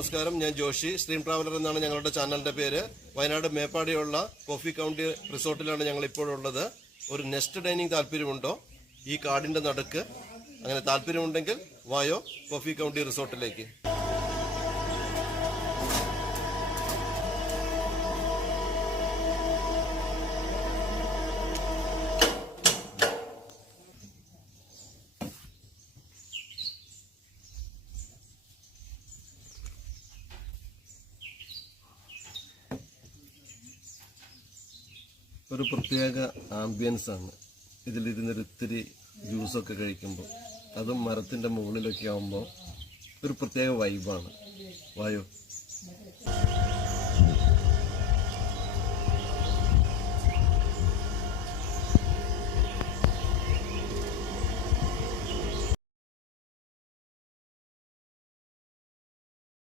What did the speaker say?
നമസ്കാരം, ഞാൻ Joshi. Stream traveller എന്നാണ് ഞങ്ങളുടെ ചാനലിന്റെ പേര്. വയനാട് മേപ്പാടിയുള്ള കോഫി കൗണ്ടി റിസോർട്ടിലാണ് ഞങ്ങൾ ഇപ്പോഴുള്ളത്. ഒരു നെസ്റ്റ് ഡൈനിങ് താല്പര്യമുണ്ടോ? ഈ കാടിന്റെ നടുക്ക് അങ്ങനെ താല്പര്യമുണ്ടെങ്കിൽ വായോ കോഫി കൗണ്ടി റിസോർട്ടിലേക്ക്. ഒരു പ്രത്യേക ആംബിയൻസ് ആണ് ഇതിലിരുന്നൊരു ഇത്തിരി ജ്യൂസൊക്കെ കഴിക്കുമ്പോൾ. അതും മരത്തിൻ്റെ മുകളിലൊക്കെ ആകുമ്പോൾ ഒരു പ്രത്യേക വൈബാണ്. വായോ.